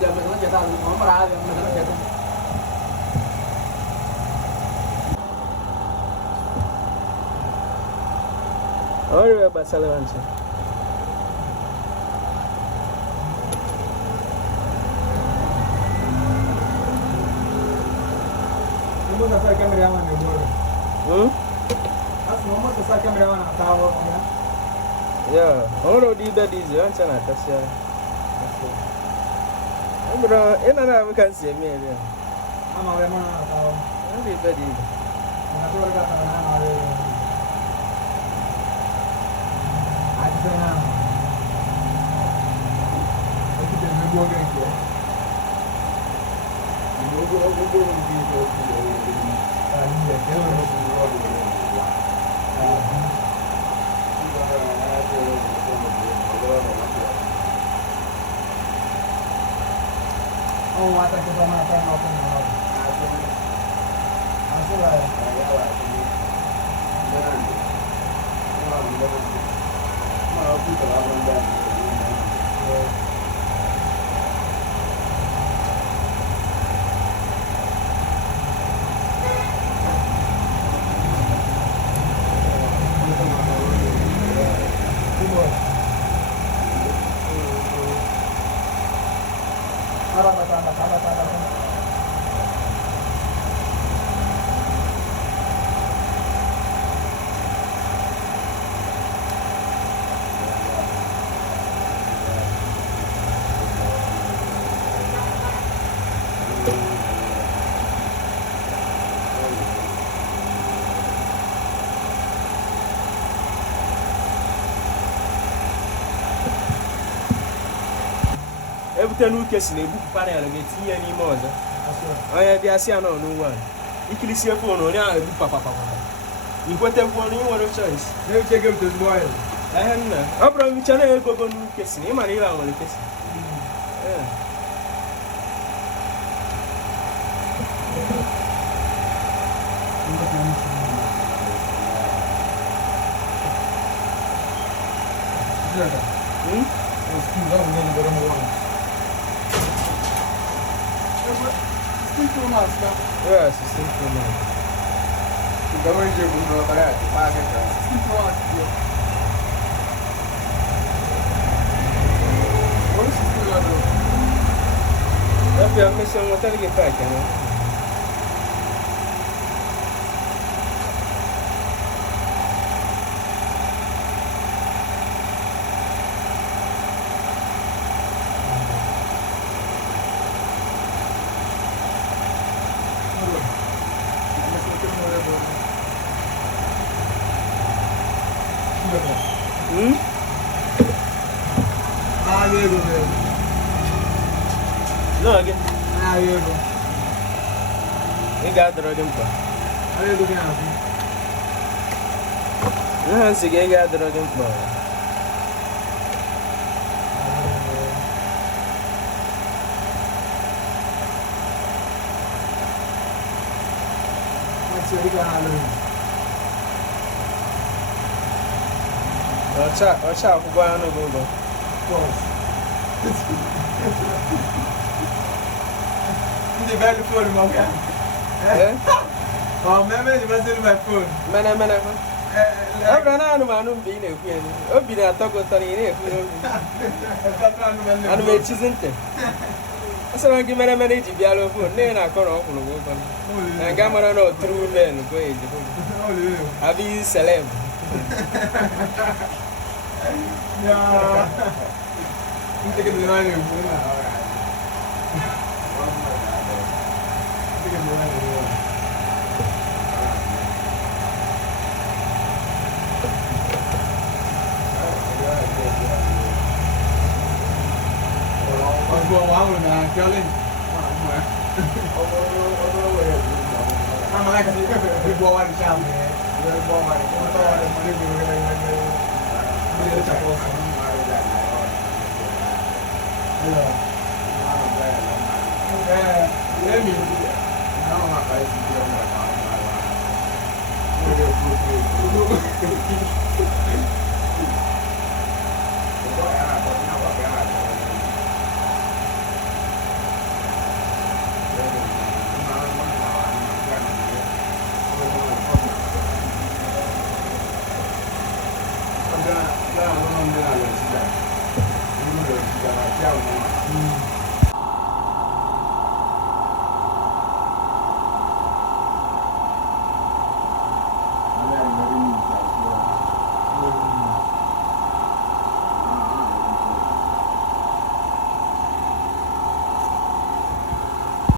Giờ mình nó chạy tao nó ra mình nó chạy tao. Olha para essa levante. Vamos usar a câmera mana agora. Vamos usar a câmera mana tahu ya. Ya, orang di tadi jangan cina kasih. Bro, ini nak makan siapa ni? Ama mana tahu. Nanti tadi. Mana tu orang kata nama ada. Ada. Itu dia membuat gitu. Membuat gitu. Ini dia oh, mata kita makan apa nama? Asal lah. Everything we can see, book panel and it's here anymore. I had the Asian no one. You can see a phone on your papa. You got a phone, you want a choice. Never check out this boy. And Abraham Channel go on kissing him and Iran on kissing. Yes, it's still Government je bunuh pada pakai kan. Orang situ ada. Tapi aku mesti ngotot lagi pakai kan. No, again. Ini got the rodin pa. Ada tu kan? Nah, sige got the rodin pa. Masih di kana. Ocha aku gua anu go. Hindi velho phone mo ka. Oh, meme di bater my phone. Mana ko. Abra na anu manu bi ne ku yani. O bi na to ko tani ne ku. Anu me chizinte. Asara ngi mana di bialo phone ne na ko ro ku no go. Na gamara no true men go e. Abi celeb. Ya. Inte que no hay ninguna. Buông quá rồi mà kéo lên. I'm like a big boy sham.